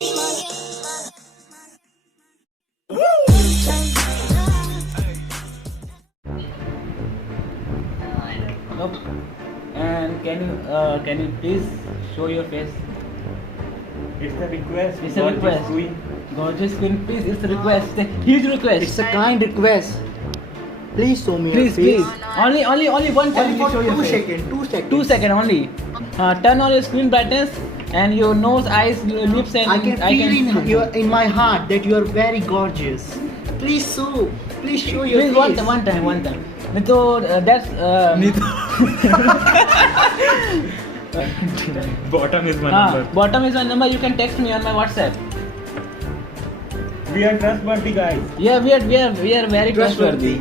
Nope. And can you please show your face? It's a request. It's a not request. just doing. Gorgeous queen, please. It's a request. It's a huge request. It's a kind request. Please show me Please, your face. please. Only one time Only you for show your 2 face. seconds. 2 seconds. 2 seconds only. Turn on your screen brightness and your nose, eyes, your lips, and I can feel in my heart that you are very gorgeous. Please show. Please show your Please face. one time. So that's Bottom is my number. bottom is my number. You can text me on my WhatsApp. We are trustworthy guys. Yeah, we are very trustworthy.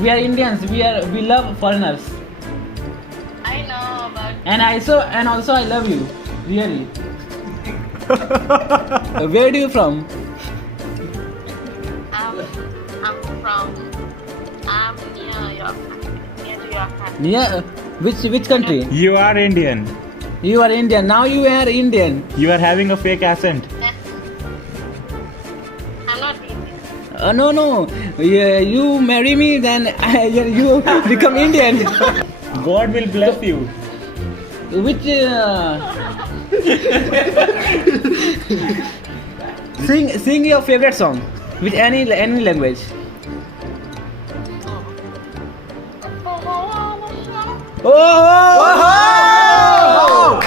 We are Indians. We love foreigners. I know, but And also I love you. Really. Where do you from? I'm near York. Near to York. Yeah. Which country? You are Indian. You are Indian. Now you are Indian. You are having a fake accent. I'm not Indian. No. You marry me, then you become Indian. God will bless you. Which sing your favorite song with any language. Oh!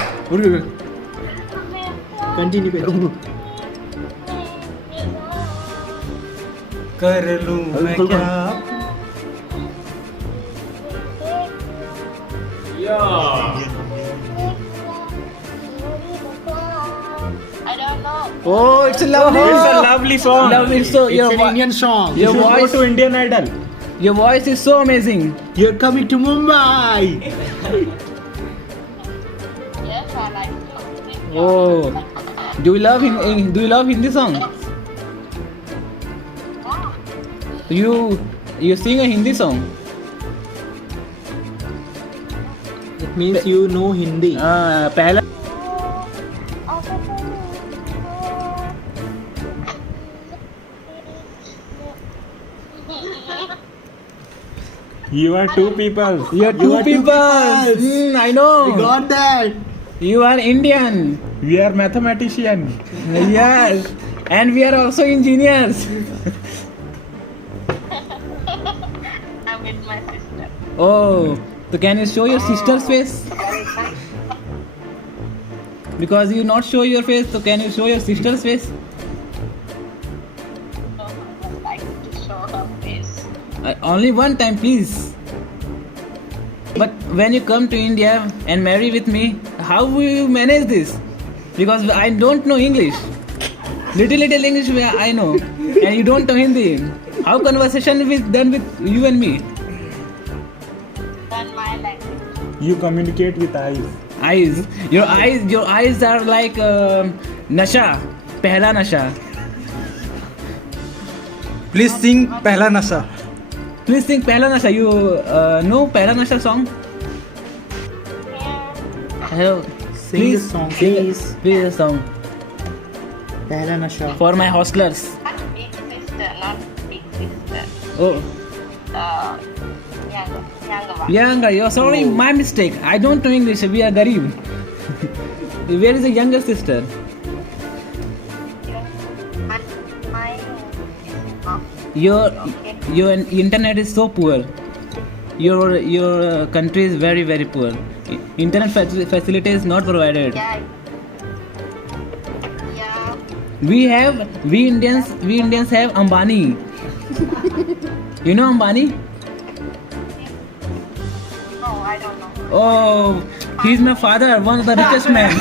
Continue. कर लूं मैं क्या? I don't know. Oh, it's a lovely. It's a lovely song. Lovely. So It's an Indian song. your You should go voice, to Indian Idol. your voice is so amazing. You're coming to Mumbai. Yes, I like it. Oh, do you love Hindi song? Wow. You sing a Hindi song. It means you know Hindi. पहला You are two people. you are two people. I know. We got that. You are Indian. We are mathematician. Yes, and we are also engineers. I'm with my sister. Oh, so can you show your sister's face? Because you not show your face, so can you show your sister's face? So I would like to show her face. Only one time, please. But when you come to India and marry with me, how will you manage this? Because I don't know English. Little English I know, and you don't know Hindi. How conversation is done with you and me? Done my language. You communicate with eyes. Your eyes are like nasha, pehla nasha. Please sing Pehla Nasha. Please sing Pehla Nasha. You know Pehla Nasha song? Yeah. Hello. Sing the song, please. Please a song Pehla Nasha. for my hostlers. Not big sister, not big sister. Oh, Younger one. younger. You're sorry, my mistake. I don't know English. We are Garib. Where is the younger sister? My Your internet is so poor. Your country is very very poor. Internet facility is not provided. yeah. Yeah. We Indians have Ambani. You know Ambani? No, I don't know. Oh, he's my father, one of the richest men.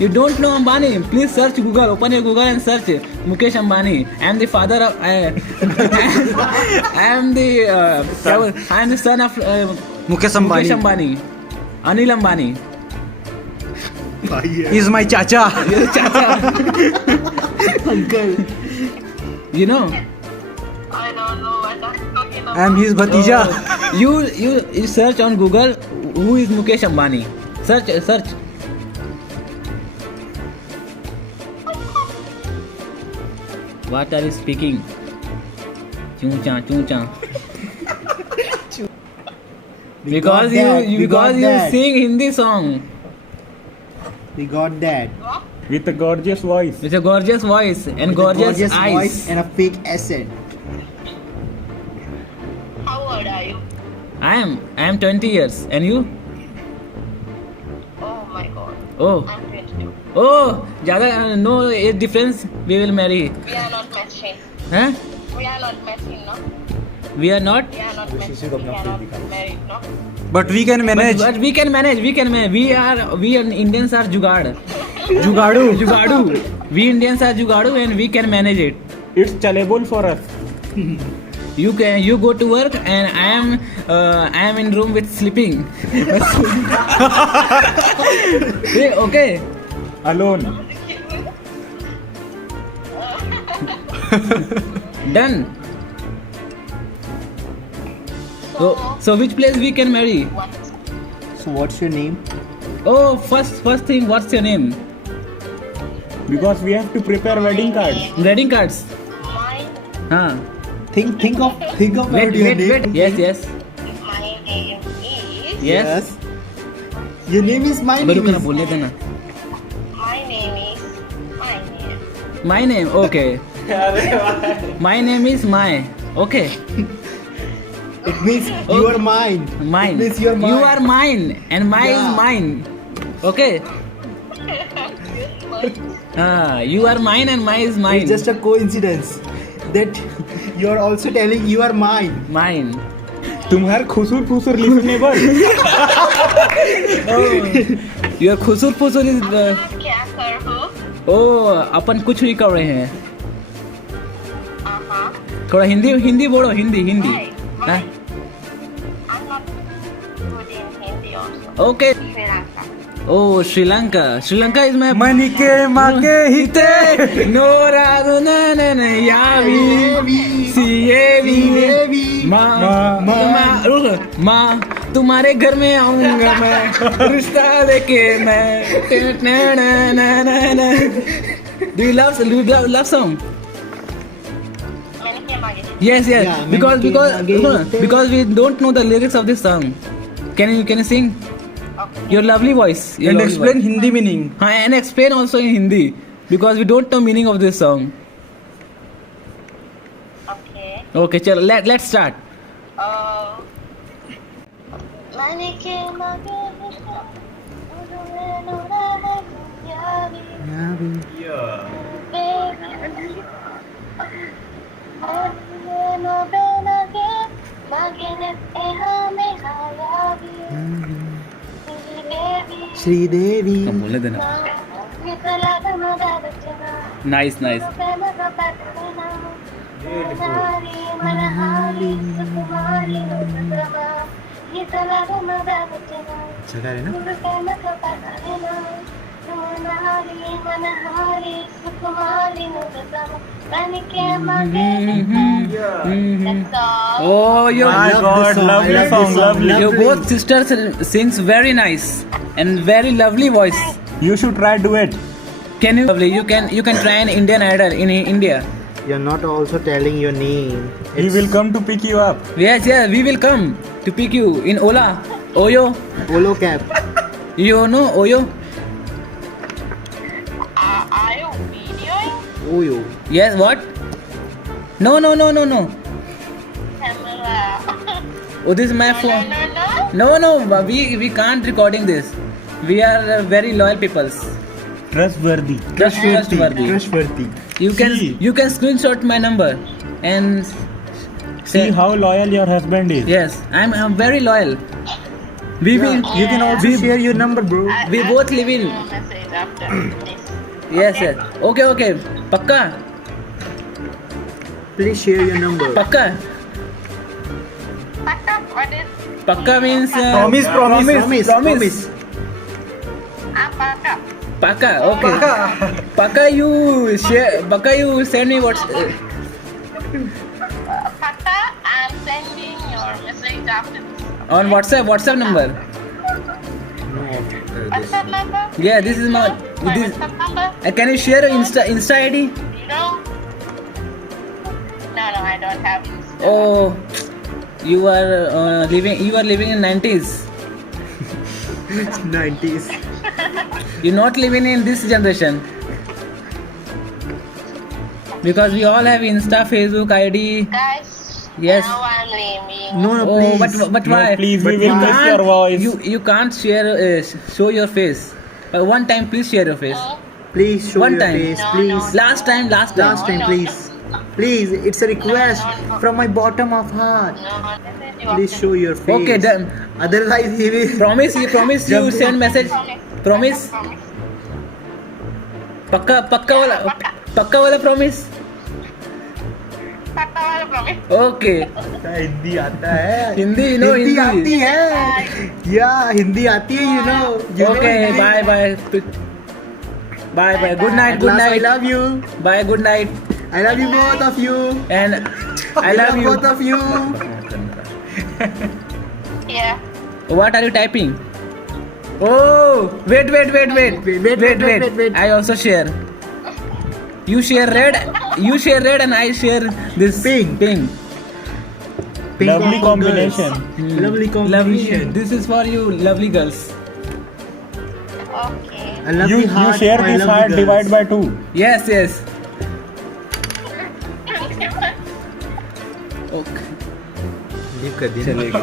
You don't know Ambani? Please search Google. Open your Google and search Mukesh Ambani. I am the father of. I am the son of Mukesh Mukesh Ambani. Anil Ambani. He's my chacha. Uncle. You know? I don't know what I'm talking about. I'm his bhatija. You search on Google who is Mukesh Ambani. Search. What are you speaking? Chuncha, chuncha. Because you sing Hindi song We got that. With a gorgeous voice. with a gorgeous voice and With a gorgeous eyes. voice and a fake accent. How old are you? I am 20 years and you? Oh my god. Oh, I'm 22. oh, ज़्यादा no age difference. We will marry. We are not matching. Huh? We are not matching, no? We are not. We are not matching. We cannot be married, no? But we can manage. But we can manage. We can manage. We are Indians are jugaad. Jugadu. We Indians are jugaadu and we can manage it. It's chalable for us. You go to work and I am in room with sleeping. Hey, okay. Alone. Done. So which place we can marry? What? So what's your name? Oh, first thing, what's your name? Because we have to prepare wedding cards. Wedding cards. Mine. Huh. Think of Wait, your name. wait. Yes. My name is. Yes. Your name is my अबे name. रुको ना is- बोलने देना. My name is. My name. My name, okay. My name is Mai. Okay. It means you are mine. Mine. It means you are mine. You are mine and Mai Yeah. is mine. Okay. You are mine and Mai is mine. It's just a coincidence that you are also telling you are mine. Mine. तुम्हार खुसूर listenable. Your खुसुर फुसुर is क्या कर हो? अपन कुछ नहीं कर रहे हैं. Uh-huh. थोड़ा हिंदी बोलो हिंदी. Why? हाँ? I'm not good in Hindi also. Okay. Sri Lanka. Oh, Sri Lanka. Sri Lanka is my Mani ke make hite. Nora na yavi siyevi माँ तुम्हारे घर में आऊंगा मैं रिश्ता लेके मैं. Do you love song? मैंने क्या मांगे? Yes. Yeah, Because we don't know the lyrics of this song. Can you sing? Okay. Your lovely voice. Your And lovely explain voice. Hindi meaning. And explain also in Hindi because we don't know meaning of this song. Okay. Okay, chalo, let's start. मैंने क्या मांगे? Sridevi. Come बोलने देना. Nice. जगह है ना? That's all. Oh, your My love God, this song. lovely I love song, this song. lovely. Love your this. both sisters sings very nice and very lovely voice. You should try duet. Can you lovely? You can try an Indian Idol in India. You're not also telling your name. He will come to pick you up. Yes, we will come to pick you in Ola. Oyo, Polo cap. you know Oyo? Are you videoing? Oyo. Yes, what? No. Camera. Oh, this is my phone. No, we can't recording this. We are very loyal peoples. Trustworthy. Trustworthy. Trustworthy. You See. can screenshot my number and See how loyal your husband is. yes, I'm very loyal. We will. You can also share your number, bro. We both live in. Message after this. Yes. Okay. Pakka. Please share your number. Pakka. What is? Pakka means Promise. Promise. Pakka. Pakka. Okay. Pakka you share. Pakka you send me what's. Pakka, I'm sending your message after this. On WhatsApp number. WhatsApp number? Yeah, this is my. My This, WhatsApp number? can you share your Insta ID? 0 I don't have Instagram. Oh, you are living. You are living in 90s. 90s. You're not living in this generation. Because we all have Insta, Facebook, ID. Guys, Yes. now I'm leaving. No, Oh, please. but No, why? please, But we will why? miss your voice. You can't share show your face. One time, please share your face. Please show One your time. face, No, please. Last time. Last time, please. Please, it's a request No. from my bottom of heart. No, Please show your face. Okay, done. Otherwise, he will. Promise. You promise. You send message. Promise. पक्का वाला promise. Okay. Hindi आता है. Hindi, you know Hindi Hindi. आती है. Yeah, Hindi आती है, you know. You know Okay. Hindi. Bye. Bye. Good night. At Good last, I night. love you. Bye. Good night. I love you both of you. And I love you. both of you. Yeah. What are you typing? Oh, wait. Wait. I also share. You share red, and I share this Pink. Pink. Pink Lovely for combination. girls. Lovely Lovely. combination. This is for you, lovely girls. Okay. A lovely You heart share for this lovely heart girls. divide by 2. Yes. Okay. चलेगा.